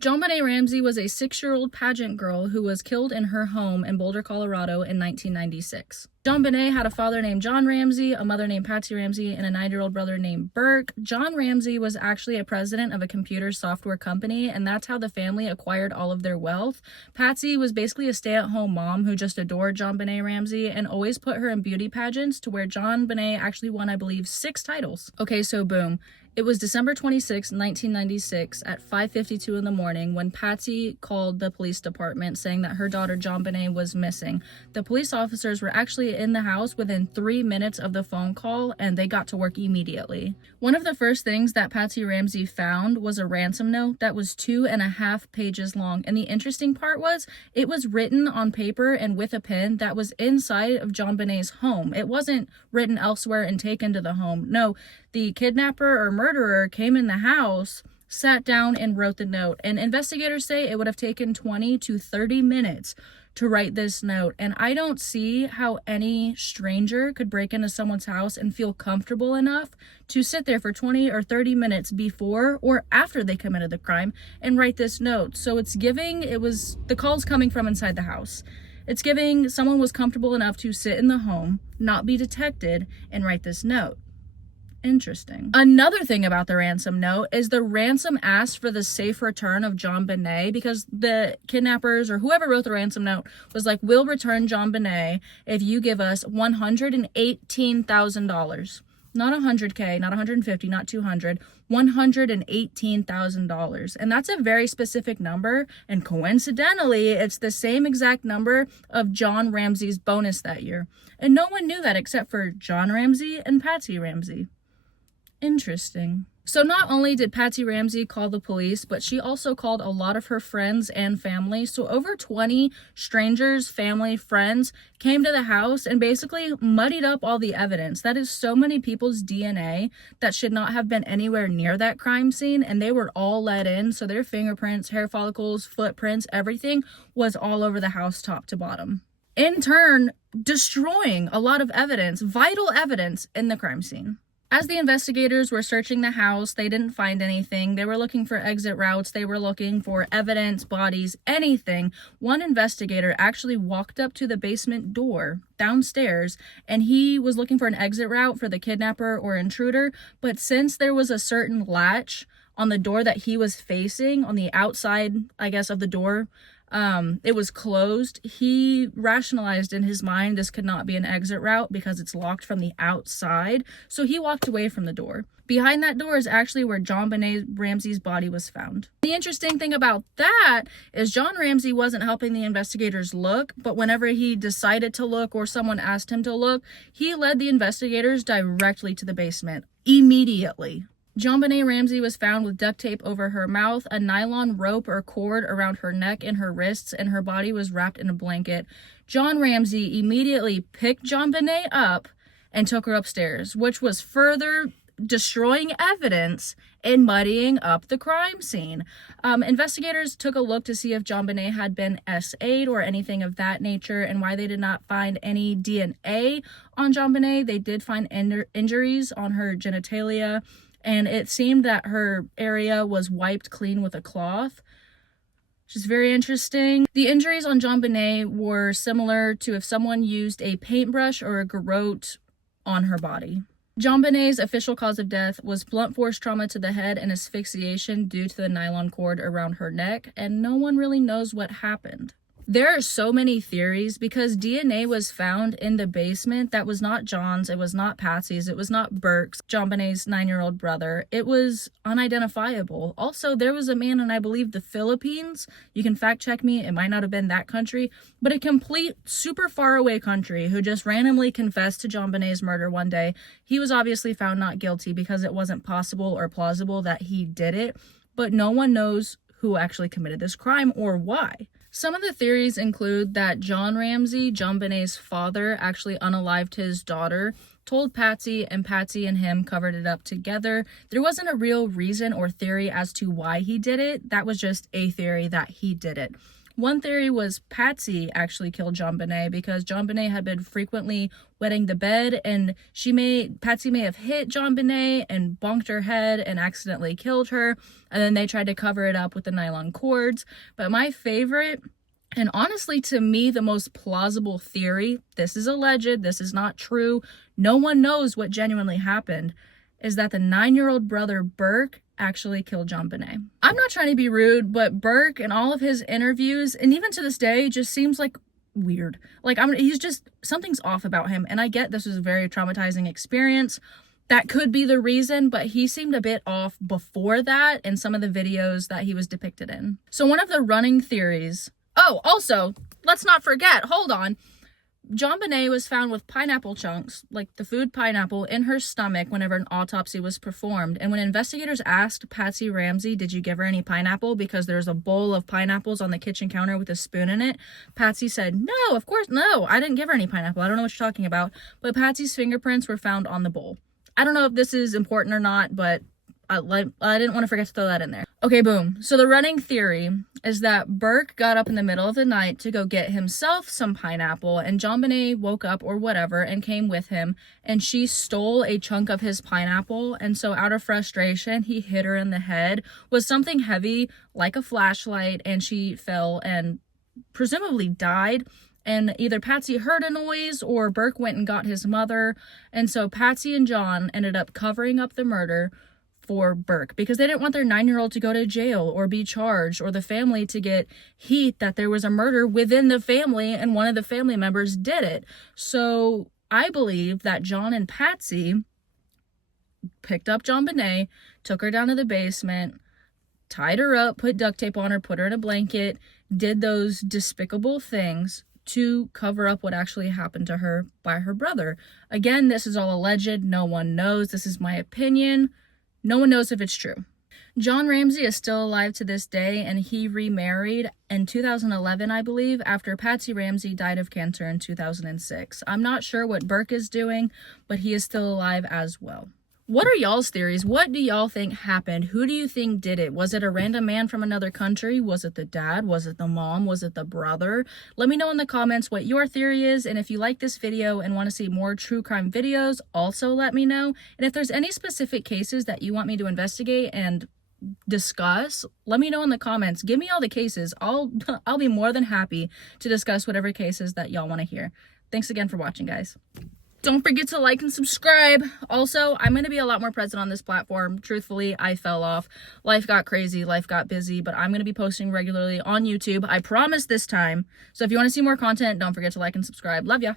Jonbenet Ramsey was a 6-year-old pageant girl who was killed in her home in Boulder, Colorado in 1996. Jonbenet had a father named John Ramsey, a mother named Patsy Ramsey, and a 9-year-old brother named Burke. John Ramsey was actually a president of a computer software company, and that's how the family acquired all of their wealth. Patsy was basically a stay-at-home mom who just adored Jonbenet Ramsey and always put her in beauty pageants, to where Jonbenet actually won, I believe, 6 titles. Okay, so boom. It was December 26, 1996 at 5:52 in the morning when Patsy called the police department saying that her daughter Jonbenet was missing. The police officers were actually in the house within 3 minutes of the phone call, and they got to work immediately. One of the first things that Patsy Ramsey found was a ransom note that was 2.5 pages long, and the interesting part was it was written on paper and with a pen that was inside of Jonbenet's home. It wasn't written elsewhere and taken to the home. No, the kidnapper or murderer came in the house, sat down, and wrote the note. And investigators say it would have taken 20 to 30 minutes to write this note. And I don't see how any stranger could break into someone's house and feel comfortable enough to sit there for 20 or 30 minutes before or after they committed the crime and write this note. So it's giving, the call's coming from inside the house. It's giving someone was comfortable enough to sit in the home, not be detected, and write this note. Interesting. Another thing about the ransom note is the ransom asked for the safe return of Jonbenet, because the kidnappers or whoever wrote the ransom note was like, we'll return Jonbenet if you give us $118,000. Not $100K, not $150, not $200, $118,000. And that's a very specific number. And coincidentally, it's the same exact number of John Ramsey's bonus that year. And no one knew that except for John Ramsey and Patsy Ramsey. Interesting. So not only did Patsy Ramsey call the police, but she also called a lot of her friends and family. So over 20 strangers, family, friends came to the house and basically muddied up all the evidence. That is so many people's DNA that should not have been anywhere near that crime scene, and they were all let in. So their fingerprints, hair follicles, footprints, everything was all over the house top to bottom. In turn, destroying a lot of evidence, vital evidence in the crime scene. As the investigators were searching the house, they didn't find anything. They were looking for exit routes. They were looking for evidence, bodies, anything. One investigator actually walked up to the basement door downstairs, and he was looking for an exit route for the kidnapper or intruder. But since there was a certain latch on the door that he was facing, on the outside, I guess, of the door, it was closed. He rationalized in his mind this could not be an exit route because it's locked from the outside. So he walked away from the door. Behind that door is actually where Jonbenet Ramsey's body was found. The interesting thing about that is John Ramsey wasn't helping the investigators look, but whenever he decided to look or someone asked him to look, he led the investigators directly to the basement immediately. Jonbenet Ramsey was found with duct tape over her mouth, a nylon rope or cord around her neck and her wrists, and her body was wrapped in a blanket. John Ramsey immediately picked Jonbenet up and took her upstairs, which was further destroying evidence and muddying up the crime scene. Investigators took a look to see if Jonbenet had been SA'd or anything of that nature, and why they did not find any DNA on Jonbenet. They did find injuries on her genitalia, and it seemed that her area was wiped clean with a cloth, which is very interesting. The injuries on Jonbenet were similar to if someone used a paintbrush or a garrote on her body. Jonbenet's official cause of death was blunt force trauma to the head and asphyxiation due to the nylon cord around her neck, and no one really knows what happened. There are so many theories because DNA was found in the basement that was not John's, it was not Patsy's, it was not Burke's, Jonbenet's 9-year-old brother. It was unidentifiable. Also, there was a man in, I believe, the Philippines. You can fact check me, it might not have been that country, but a complete super far away country who just randomly confessed to Jonbenet's murder one day. He was obviously found not guilty because it wasn't possible or plausible that he did it, but no one knows who actually committed this crime or why. Some of the theories include that John Ramsey, Jonbenet's father, actually unalived his daughter, told Patsy, and Patsy and him covered it up together. There wasn't a real reason or theory as to why he did it. That was just a theory that he did it. One theory was Patsy actually killed Jonbenet because Jonbenet had been frequently wetting the bed, and Patsy may have hit Jonbenet and bonked her head and accidentally killed her, and then they tried to cover it up with the nylon cords. But my favorite, and honestly to me the most plausible theory, this is alleged, this is not true, no one knows what genuinely happened, is that the 9-year-old brother Burke actually killed Jonbenet. I'm not trying to be rude, but Burke and all of his interviews, and even to this day, just seems like weird. Like, he's just, something's off about him. And I get this was a very traumatizing experience. That could be the reason, but he seemed a bit off before that in some of the videos that he was depicted in. So one of the running theories, oh, also, let's not forget, hold on, Jonbenet was found with pineapple chunks, like the food pineapple, in her stomach whenever an autopsy was performed. And when investigators asked Patsy Ramsey, did you give her any pineapple? Because there's a bowl of pineapples on the kitchen counter with a spoon in it. Patsy said, no, of course, no, I didn't give her any pineapple. I don't know what you're talking about. But Patsy's fingerprints were found on the bowl. I don't know if this is important or not, but I didn't want to forget to throw that in there. Okay, boom. So the running theory is that Burke got up in the middle of the night to go get himself some pineapple, and Jonbenet woke up or whatever and came with him, and she stole a chunk of his pineapple, and so out of frustration, he hit her in the head with something heavy like a flashlight, and she fell and presumably died. And either Patsy heard a noise or Burke went and got his mother, and so Patsy and John ended up covering up the murder for Burke because they didn't want their 9-year-old to go to jail or be charged, or the family to get heat that there was a murder within the family and one of the family members did it. So I believe that John and Patsy picked up Jonbenet, took her down to the basement, tied her up, put duct tape on her, put her in a blanket, did those despicable things to cover up what actually happened to her by her brother. Again, this is all alleged. No one knows. This is my opinion. No one knows if it's true. John Ramsey is still alive to this day, and he remarried in 2011, I believe, after Patsy Ramsey died of cancer in 2006. I'm not sure what Burke is doing, but he is still alive as well. What are y'all's theories? What do y'all think happened? Who do you think did it? Was it a random man from another country? Was it the dad? Was it the mom? Was it the brother? Let me know in the comments what your theory is, and if you like this video and want to see more true crime videos, also let me know. And if there's any specific cases that you want me to investigate and discuss, let me know in the comments. Give me all the cases. I'll be more than happy to discuss whatever cases that y'all want to hear. Thanks again for watching, guys. Don't forget to like and subscribe. Also, I'm going to be a lot more present on this platform. Truthfully, I fell off. Life got crazy. Life got busy. But I'm going to be posting regularly on YouTube. I promise this time. So if you want to see more content, don't forget to like and subscribe. Love ya.